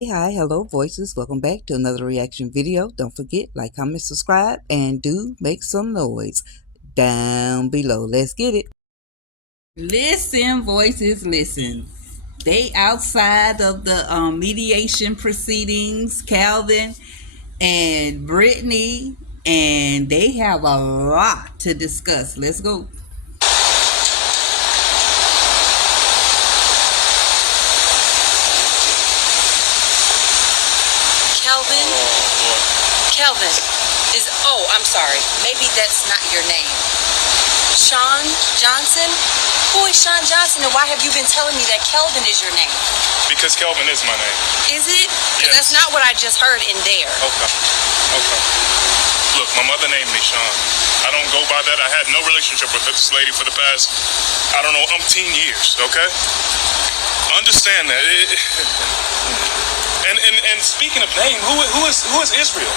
Hey, hi, hello, voices. Welcome back to another reaction video. Don't forget, like, comment, subscribe, and do make some noise down below. Let's get it. Listen, voices, listen. They outside of the mediation proceedings, Calvin and Brittany, and they have a lot to discuss. Let's go. Kelvin? Kelvin is, I'm sorry. Maybe that's not your name. Sean Johnson? Who is Sean Johnson, and why have you been telling me that Kelvin is your name? Because Kelvin is my name. Is it? Because Yes. that's not what I just heard in there. Okay. Look, my mother named me Sean. I don't go by that. I had no relationship with this lady for the past, umpteen years, okay? Understand that. And speaking of name, who is Israel?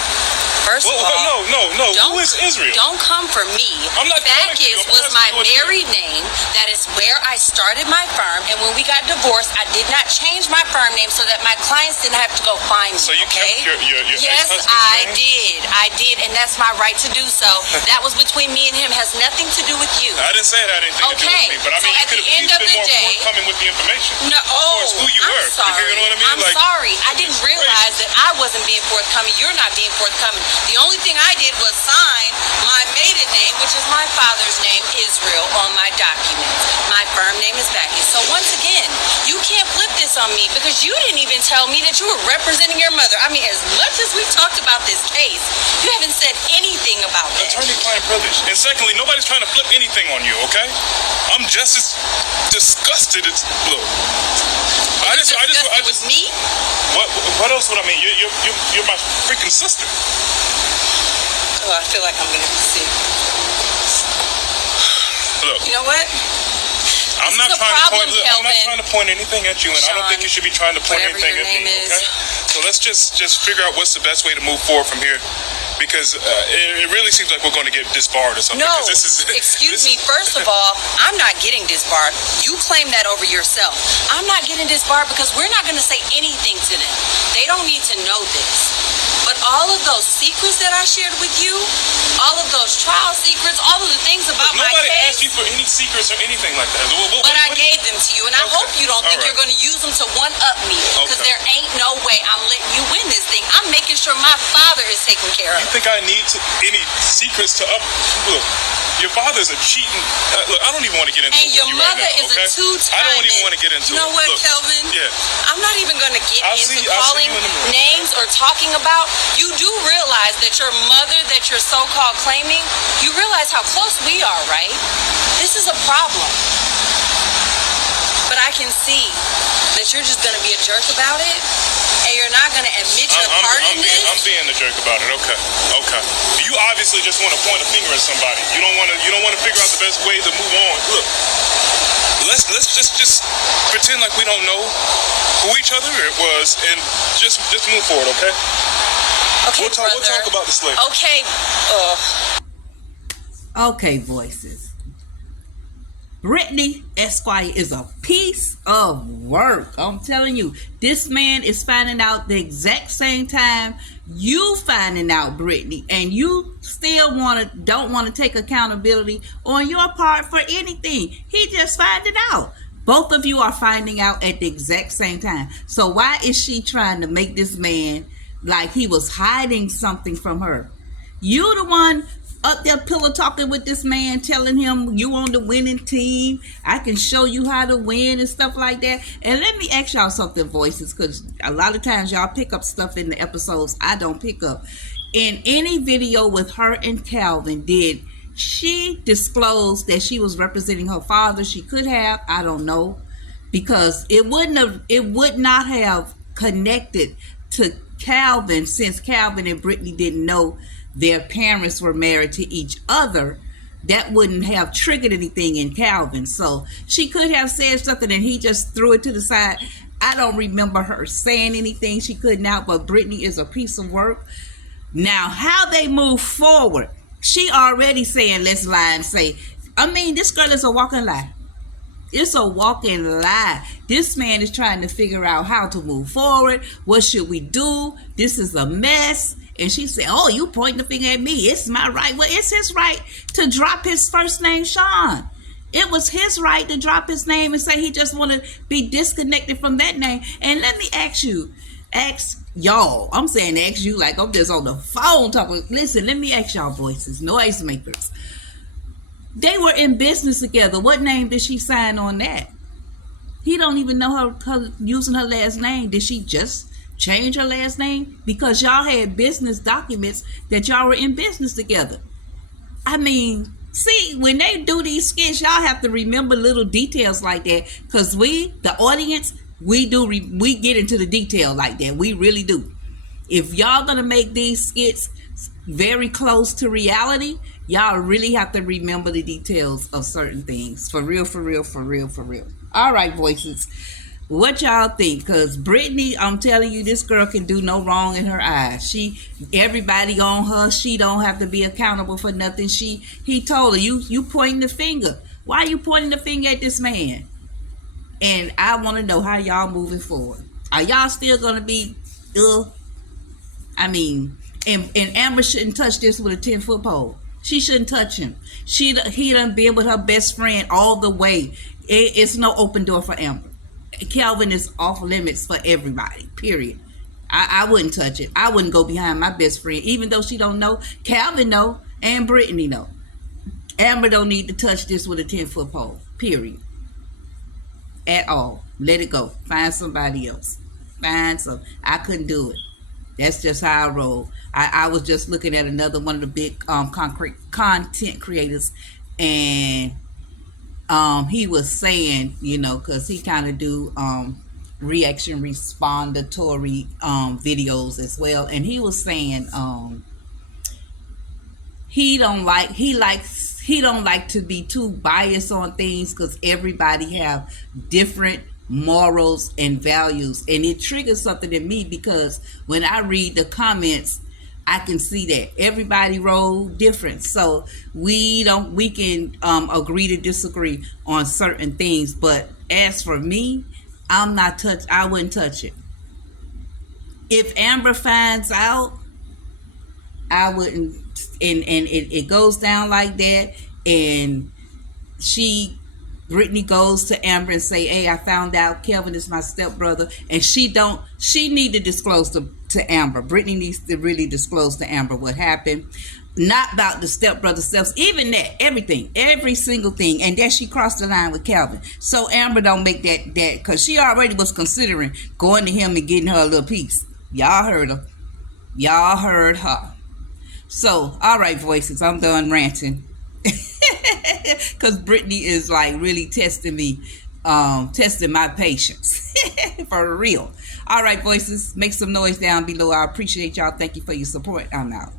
First of all, no. Who is Israel? Don't come for me. I'm not coming for you. Bacchus I'm was asking my you what married name. That is where I started my firm. And when we got divorced, I did not change my firm name so that my clients didn't have to go find me. So you okay? kept your Yes, ex-husband's I name? did. I did, and that's my right to do so. That was between me and him. Has nothing to do with you. I didn't say it had anything to do with me, but I mean, So you at could the have end at of least the been more day, forthcoming with the information. no, As far as who you were. I'm sorry. You know what I mean? I'm sorry. I didn't realize that I wasn't being forthcoming. You're not being forthcoming. The only thing I did was sign my maiden name, which is my father's name, Israel, on my documents. My firm name is Bacchus. So once again, you can't flip this on me because you didn't even tell me that you were representing your mother. I mean, as much as we've talked about this case, you haven't said anything about that. Attorney-client privilege. And secondly, nobody's trying to flip anything on you, okay? I'm just as disgusted as look. I just with me? What else would I mean? You're my freaking sister. Oh, I feel like I'm gonna be sick. Look, You know what? I'm not trying to point anything at you, and I don't think you should be trying to point whatever anything your at me. name is. Okay? So let's just figure out what's the best way to move forward from here, because it really seems like we're going to get disbarred or something. No, 'cause this is, excuse me. First of all, I'm not getting disbarred. You claim that over yourself. I'm not getting disbarred because we're not going to say anything to them. They don't need to know this. But all of those secrets that I shared with you, all of those trial secrets, all of the things about my Nobody case, asked you for any secrets or anything like that. but I gave them to you, and I Okay. hope you don't think All right. you're going to use them to one-up me, because Okay. there ain't no way I'm letting you win this thing. I'm making sure my father is taken care You of. think I need any secrets to up? Look, your father's a cheating. Look, I don't even want to get into And it your with you right mother now, is okay? a two-time. I don't even want to get into You know it. what, Look, Kelvin? Yeah. I'm not even going to get I'll into see calling you in a minute. names or talking about. You do realize that your mother that you're so-called claiming, you realize how close we are, right? This is a problem. But I can see that you're just going to be a jerk about it, and you're not going to admit your part in this. I'm being a jerk about it. Okay. You obviously just want to point a finger at somebody. You don't want to figure out the best way to move on. Look, let's just pretend like we don't know who each other was, and just move forward. Okay. Okay, We'll talk about this later. Okay. Okay, voices. Brittany Esquire is a piece of work. I'm telling you, this man is finding out the exact same time you finding out, Brittany, and you still don't want to take accountability on your part for anything. He just finding out. Both of you are finding out at the exact same time. So why is she trying to make this man like he was hiding something from her? You the one up there pillow talking with this man, telling him you on the winning team. I can show you how to win and stuff like that. And let me ask y'all something, voices, because a lot of times y'all pick up stuff in the episodes I don't pick up. In any video with her and Calvin, did she disclose that she was representing her father? She could have. I don't know, because it would not have connected to Calvin, since Calvin and Brittany didn't know their parents were married to each other. That wouldn't have triggered anything in Calvin. So she could have said something and he just threw it to the side. I don't remember her saying anything she could now, but Brittany is a piece of work. Now, how they move forward, she already saying let's lie and say, I mean, this girl is a walking lie. It's a walking lie. This man is trying to figure out how to move forward. What should we do? This is a mess. And she said, oh, you pointing the finger at me. It's my right. Well, it's his right to drop his first name, Sean. It was his right to drop his name and say he just want to be disconnected from that name. And let me ask y'all. I'm saying ask you like I'm just on the phone talking. Listen, let me ask y'all voices, noisemakers. They were in business together. What name did she sign on that? He don't even know her using her last name. Did she just change her last name? Because y'all had business documents that y'all were in business together. I mean, see, when they do these skits, y'all have to remember little details like that. Because we, the audience, we get into the detail like that. We really do. If y'all gonna make these skits very close to reality, y'all really have to remember the details of certain things. For real, for real, for real, for real. All right, voices. What y'all think? Because Brittany, I'm telling you, this girl can do no wrong in her eyes. Everybody on her. She don't have to be accountable for nothing. He told her, you pointing the finger. Why are you pointing the finger at this man? And I want to know how y'all moving forward. Are y'all still going to be, I mean, and Amber shouldn't touch this with a 10-foot pole. She shouldn't touch him. He done been with her best friend all the way. It's no open door for Amber. Calvin is off limits for everybody, period. I wouldn't touch it. I wouldn't go behind my best friend, even though she don't know. Calvin know, and Brittany know. Amber don't need to touch this with a 10-foot pole, period. At all. Let it go. Find somebody else. I couldn't do it. That's just how I roll. I was just looking at another one of the big concrete content creators, and he was saying, because he kind of do reaction respondatory videos as well, and he was saying he don't like to be too biased on things because everybody have different morals and values, and it triggers something in me because when I read the comments, I can see that everybody roll different. So we can agree to disagree on certain things, but as for me, I wouldn't touch it. If Amber finds out, I wouldn't, and it goes down like that, and Brittany goes to Amber and say, hey, I found out Kelvin is my stepbrother, and she need to disclose to Amber. Brittany needs to really disclose to Amber what happened. Not about the stepbrother steps, even that, everything, every single thing, and then she crossed the line with Calvin. So Amber don't make that, because she already was considering going to him and getting her a little piece. Y'all heard her. Y'all heard her. So, all right, voices, I'm done ranting. Because Brittany is like really testing me, testing my patience. For real. All right, voices, make some noise down below. I appreciate y'all. Thank you for your support. I'm out.